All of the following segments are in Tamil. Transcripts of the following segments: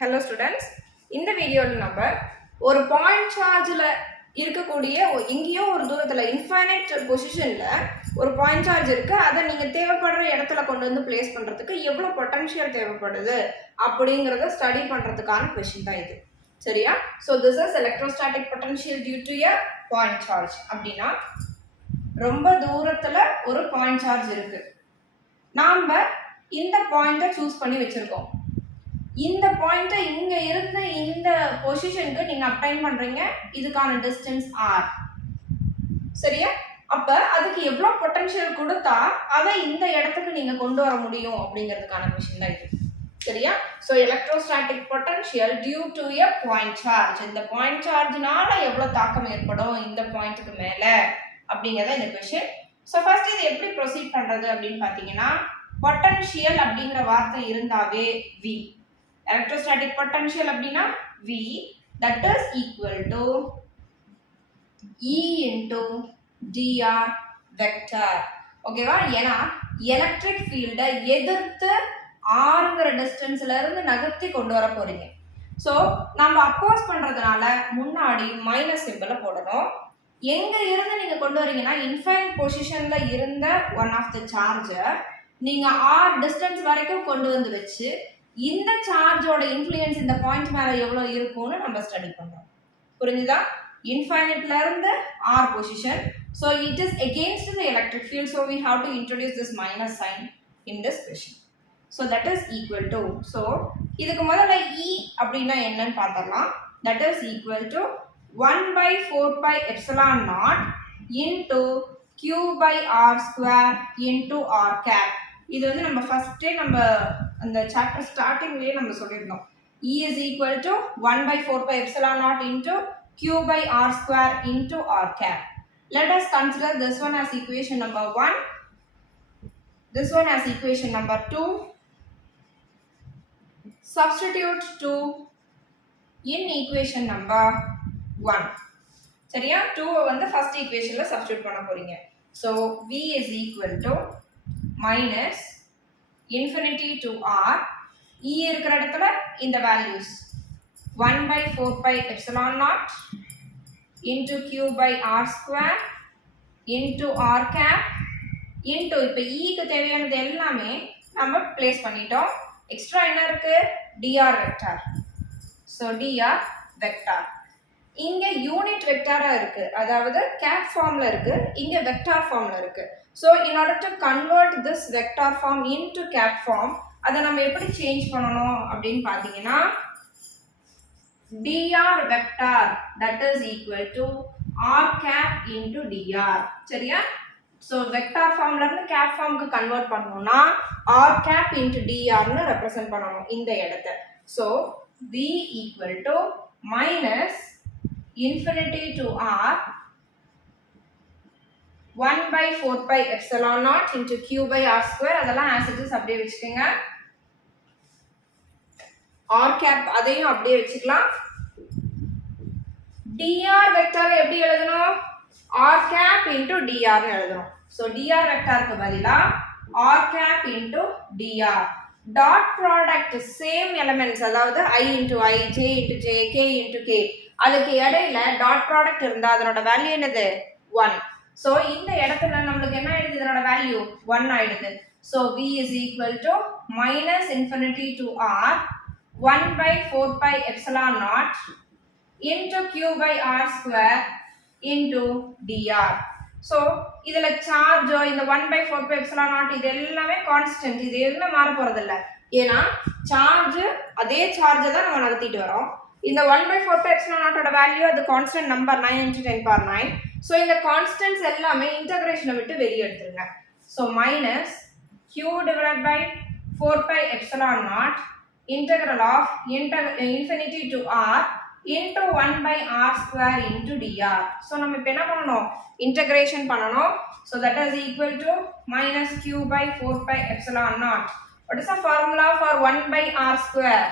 Hello students, இந்த வீடியோவில் நம்ம ஒரு பாயிண்ட் சார்ஜில் இருக்கக்கூடிய எங்கேயோ ஒரு தூரத்தில் இன்ஃபைனைட் பொசிஷனில் ஒரு பாயிண்ட் சார்ஜ் இருக்குது. அதை நீங்கள் தேவைப்படுற இடத்துல கொண்டு வந்து பிளேஸ் பண்ணுறதுக்கு எவ்வளோ பொட்டன்ஷியல் தேவைப்படுது அப்படிங்கிறத ஸ்டடி பண்ணுறதுக்கான கொஷின் தான் இது. சரியா? So this is electrostatic potential due to a point charge. அப்படின்னா ரொம்ப தூரத்தில் ஒரு பாயிண்ட் சார்ஜ் இருக்குது. நாம் இந்த பாயிண்ட்டை சூஸ் பண்ணி வச்சுருக்கோம். இந்த பாயிண்ட்டை இங்கே இருந்து இந்த பொசிஷனுக்கு நீங்கள் அப்டைன் பண்ணுறீங்க. இதுக்கான டிஸ்டன்ஸ் ஆர். சரியா? அப்போ அதுக்கு எவ்வளோ பொட்டன்ஷியல் கொடுத்தா அதை இந்த இடத்துக்கு நீங்கள் கொண்டு வர முடியும் அப்படிங்கிறதுக்கான கொஷின் தான் இது. சரியா? So electrostatic potential due to a point charge. இந்த பாயிண்ட் சார்ஜ்னால எவ்வளோ தாக்கம் ஏற்படும் இந்த பாயிண்ட்டுக்கு மேலே அப்படிங்கிறத இந்த கொஷின். ஸோ ஃபர்ஸ்ட் இது எப்படி ப்ரொசீட் பண்ணுறது அப்படின்னு பார்த்தீங்கன்னா, பொட்டன்ஷியல் அப்படிங்கிற வார்த்தை இருந்தாவே வி. Electrostatic potential அப்படின்னா V, that is equal to E into dr vector. ஓகேவா? ஏன்னா எலக்ட்ரிக் ஃபீல்டை எதிர்த்து ஆறுங்கிற டிஸ்டன்ஸ்ல இருந்து நகர்த்தி கொண்டு வர போறீங்க. ஸோ நம்ம அப்போஸ் பண்றதுனால முன்னாடி மைனஸ் சிம்பிளை போடணும். எங்க இருந்து நீங்க கொண்டு வரீங்கன்னா, இன்ஃபைனைட் பொசிஷன்ல இருந்த ஒன் ஆஃப் த சார்ஜை நீங்க ஆர் டிஸ்டன்ஸ் வரைக்கும் கொண்டு வந்து வச்சு இந்த சார்ஜோட இன்ஃப்ளூயன்ஸ் இந்த பாயிண்ட் மேலே எவ்வளோ இருக்கும்னு நம்ம ஸ்டடி பண்ணுறோம். புரிஞ்சுதா? இன்ஃபைனைட்ல இருந்து r position. So it is against the electric field. So we have to introduce this minus sign in this question. So that is equal to, so இதுக்கு முதல்ல இ அப்படின்னா என்னன்னு பார்த்துடலாம். That is equal to 1/4πε0 into q by r square into r cap. இது வந்து நம்ம ஃபர்ஸ்டே நம்ம அந்த சாப்டர் ஸ்டார்டிங்லேயே நம்ம சொல்லியிருந்தோம். E is equal to 1/4πε0 into q by r square into r cap. Let us consider this one as equation number 1, this one as equation number 2. Substitute 2 in equation number 1. சரியா? 2 வந்து ஃபர்ஸ்ட் ஈக்குவேஷன்ல சப்ஸ்டிட்யூட் பண்ண போறீங்க. So V is equal to minus infinity to r, e இருக்கிற இடத்துல இந்த values 1/4πε0 into q by r square into r cap into இப்போ க்கு தேவையானது எல்லாமே நம்ம பிளேஸ் பண்ணிட்டோம். எக்ஸ்ட்ரா என்ன இருக்கு? dr vector. So dr vector இங்க யூனிட் வெக்டாரா இருக்கு, அதாவது கேப் ஃபார்ம்ல இருக்கு, இங்க வெக்டார் ஃபார்ம்ல இருக்கு. So in order to convert this vector form into cap form, அதை நம்ம எப்படி சேஞ்ச் பண்ணணும் அப்படின்னு பார்த்தீங்கன்னா, dr vector that is equal to r cap into dr. சரியா? ஸோ வெக்டார் ஃபார்ம்ல இருந்து கேப் ஃபார்முக்கு கன்வெர்ட் பண்ணணும்னா r cap into dr னு ரெப்ரசன்ட் பண்ணணும் இந்த இடத்தை. So v equal to minus infinity to r 1/4πε0 into q by r square. அதெல்லாம் as it is அப்படியே வச்சுக்கோங்க. r cap அதையும் அப்படியே வச்சுக்கலாம். dr வெக்டாரை எப்படி எழுதணும்? r cap into dr னு எழுதணும். ஸோ dr வெக்டாருக்கு பதிலா r cap into dr. Dot product same elements, அதாவது i into i, j into j, k into k, அதுக்கு இடையில டாட் ப்ராடக்ட் இருந்தா அதனோட வேல்யூ என்னது? 1. ஸோ இந்த இடத்துல நம்மளுக்கு என்ன ஆயிடுது? இதனோட வேல்யூ 1 ஆயிடுது. So v is equal to minus infinity to r 1/4πε0 into q by r square into dr. So இதுல சார்ஜோ இந்த 1/4πε0 இது எல்லாமே கான்ஸ்டன்ட், இது எதுவுமே மாற போறது இல்லை. ஏன்னா சார்ஜ் அதே சார்ஜை தான் நம்ம நடத்திட்டு வரோம். இந்த 1/4πε0 வேல்யூ அது கான்ஸ்டன்ட் நம்பர் 9 into 10⁻⁹. ஸோ இந்த கான்ஸ்டன்ட்ஸ் எல்லாமே இன்டகிரேஷனை விட்டு வெளியே எடுத்துருங்க. So minus q divided by 4πε0 integral of infinity to r into 1/r square into dr. So நம்ம இப்போ என்ன பண்ணணும்? இன்டகிரேஷன் பண்ணணும். So that is equal to minus q by 4πε0. What is the formula for 1/r square?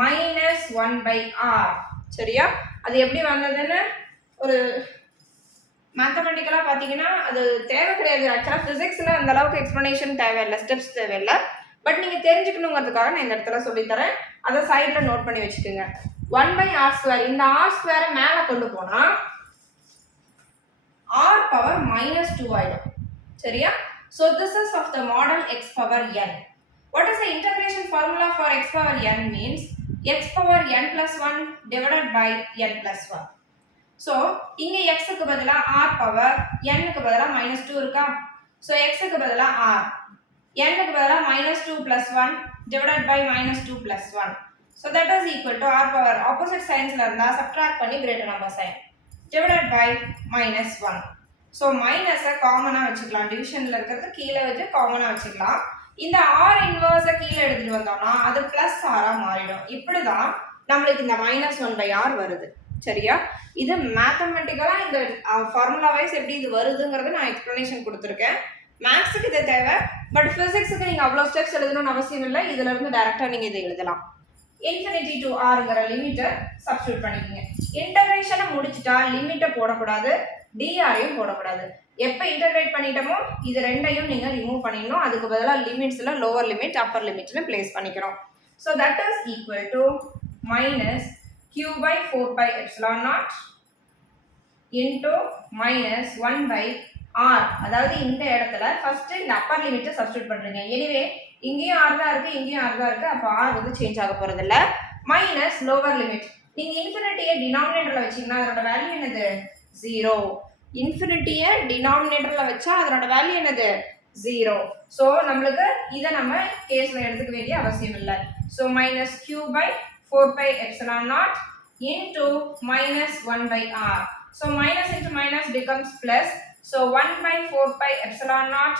minus 1/r. சரியா? அது எப்படி வந்ததுன்னு ஒரு மேத்தமெட்டிக்கலாக பார்த்தீங்கன்னா அது தேவை கிடையாது. ஆக்சுவலாக ஃபிசிக்ஸில் அந்த அளவுக்கு எக்ஸ்ப்ளனேஷன் தேவையில்லை, ஸ்டெப்ஸ் தேவையில்லை. பட் நீங்கள் தெரிஞ்சுக்கணுங்கிறதுக்காக நான் இந்த இடத்துல சொல்லித்தரேன். அதை சைடில் நோட் பண்ணி வச்சுக்கோங்க. 1/r². இந்த r² மேலே கொண்டு போனால் r power -2 ஆயிடும். சரியா? So this is of the model x power n. What is the integration formula for x power n? Means x power n plus 1 divided by n plus 1. So இங்க x க்கு பதிலா r power n க்கு பதிலா -2 இருக்கா? So x க்கு பதிலா r, n க்கு பதிலா -2 plus 1 divided by -2 plus 1. So that is equal to r power opposite signsல இருந்தா subtract பண்ணி greater number sign divided by -1. So minus காமனா வச்சுக்கலாம். டிவிஷன்ல இருக்கிறது கீழே வச்சு காமனா வச்சுக்கலாம். இந்த r இன்வர்ஸ் கீழே எடுத்துட்டு வந்தோம்னா அது பிளஸ் r ஆ மாறிடும். இப்படிதான் நம்மளுக்கு இந்த -1/r வருது. சரியா? இது மேத்தமெட்டிக்கலா இந்த ஃபார்முலா வைஸ் எப்படி இது வருதுங்கிறது நான் எக்ஸ்பிளனேஷன் கொடுத்துருக்கேன். மேக்ஸுக்கு இது தேவை, பட் பிசிக்ஸுக்கு நீங்கள் அவ்வளோ ஸ்டெப்ஸ் எழுதணும்னு அவசியம் இல்லை. இதுல இருந்து டைரக்டாக நீங்கள் இதை எழுதலாம். இன்ஃபினிட்டி டு ஆர்ங்கிற லிமிட்டை சப்ஸ்டியூட் பண்ணிக்கோங்க. இன்டகிரேஷனை முடிச்சுட்டா லிமிட்டை போடக்கூடாது, டிஆரையும் போடக்கூடாது. எப்போ இன்டகிரேட் பண்ணிட்டோமோ இது ரெண்டையும் நீங்கள் ரிமூவ் பண்ணிடணும். அதுக்கு பதிலாக லிமிட்ஸில் லோவர் லிமிட் அப்பர் லிமிட்னு பிளேஸ் பண்ணிக்கிறோம். So that is equal to -q/4πε0 into -1/r. அதாவது இந்த இடத்துல ஃபர்ஸ்ட் இந்த அப்பர் லிமிட்டை சப்ஸ்டிட்யூட் பண்றீங்க. எனிவே இங்கேயும் r தான் இருக்கு, இங்கேயும் r தான் இருக்கு. அப்ப r வந்து சேஞ்ச் ஆக போறது இல்ல. Minus lower limit. நீங்க இன்ஃபினிட்டியை டினாமினேட்டர்ல வச்சீங்கன்னா அதோட வேல்யூ என்னது? 0. இன்ஃபினிட்டியை டினாமினேட்டர்ல வச்சா அதோட வேல்யூ என்னது? 0. சோ நம்மளுக்கு இத நம்ம கேஸ்ல எடுத்துக்க வேண்டிய அவசியம் இல்ல. So -q/4πε0 into -1/r. So minus into minus becomes plus. So 1/4πε0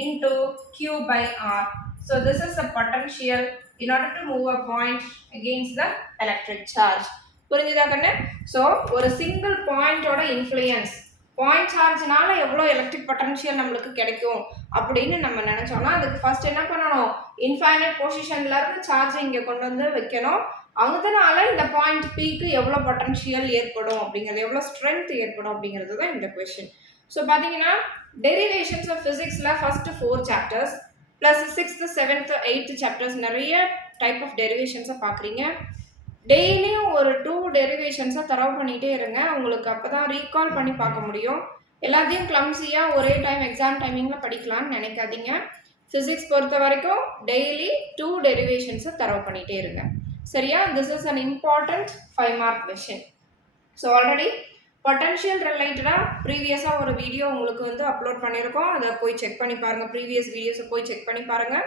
into q by r. So this is the potential in order to move a point against the electric charge. புரிஞ்சுதா கண்ணு? So ஒரு சிங்கிள் பாயிண்டோட இன்ஃப்ளூயன்ஸ், பாயிண்ட் சார்ஜ்னால எவ்வளோ எலக்ட்ரிக் பொட்டன்ஷியல் நம்மளுக்கு கிடைக்கும் அப்படின்னு நம்ம நினைச்சோம்னா அதுக்கு ஃபர்ஸ்ட் என்ன பண்ணணும்? இன்ஃபைனைட் பொசிஷன்ல இருந்து சார்ஜ் இங்கே கொண்டு வந்து வைக்கணும். அதனால இந்த பாயிண்ட் பிக்கு எவ்வளோ பொட்டன்ஷியல் ஏற்படும் அப்படிங்கிறது, எவ்வளோ ஸ்ட்ரென்த் ஏற்படும் அப்படிங்கிறது தான் இந்த கொஸ்டின். ஸோ பார்த்தீங்கன்னா டெரிவேஷன்ஸ் ஆஃப் ஃபிசிக்ஸில் first 4 chapters plus 6th 7th 8th chapters நிறைய டைப் ஆஃப் டெரிவேஷன்ஸை பார்க்குறீங்க. டெய்லியும் ஒரு 2 டெரிவேஷன்ஸை தரவு பண்ணிகிட்டே இருங்க. உங்களுக்கு அப்போ தான் ரீகால் பண்ணி பார்க்க முடியும். எல்லாத்தையும் கிளம்ஸியாக ஒரே டைம் எக்ஸாம் டைமிங்கில் படிக்கலாம்னு நினைக்காதீங்க. ஃபிசிக்ஸ் பொறுத்த வரைக்கும் டெய்லி 2 டெரிவேஷன்ஸை தரவு பண்ணிகிட்டே இருங்க. சரியா? This is an important 5 mark question. So already potential ரிலேட்டடாக ப்ரீவியஸாக ஒரு வீடியோ உங்களுக்கு வந்து அப்லோட் பண்ணியிருக்கோம். அதை போய் செக் பண்ணி பாருங்கள். ப்ரீவியஸ் வீடியோஸை போய் செக் பண்ணி பாருங்கள்.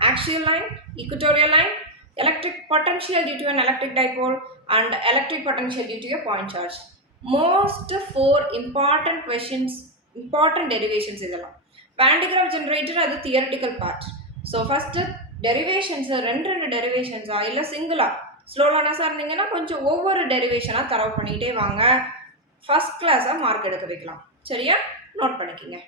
axial line, equatorial line, electric potential due to an electric dipole and electric potential due to a point charge. Most 4 important questions, important derivations இதெல்லாம். Van de Graaff generator அது theoretical part. So first derivations 2 டெரிவேஷன்ஸா இல்லை சிங்கிளா ஸ்லோலானஸாக இருந்தீங்கன்னா கொஞ்சம் ஒவ்வொரு டெரிவேஷனாக தரவு பண்ணிகிட்டே வாங்க. ஃபர்ஸ்ட் கிளாஸாக மார்க் எடுக்க வைக்கலாம். சரியா? நோட் பண்ணிக்கோங்க.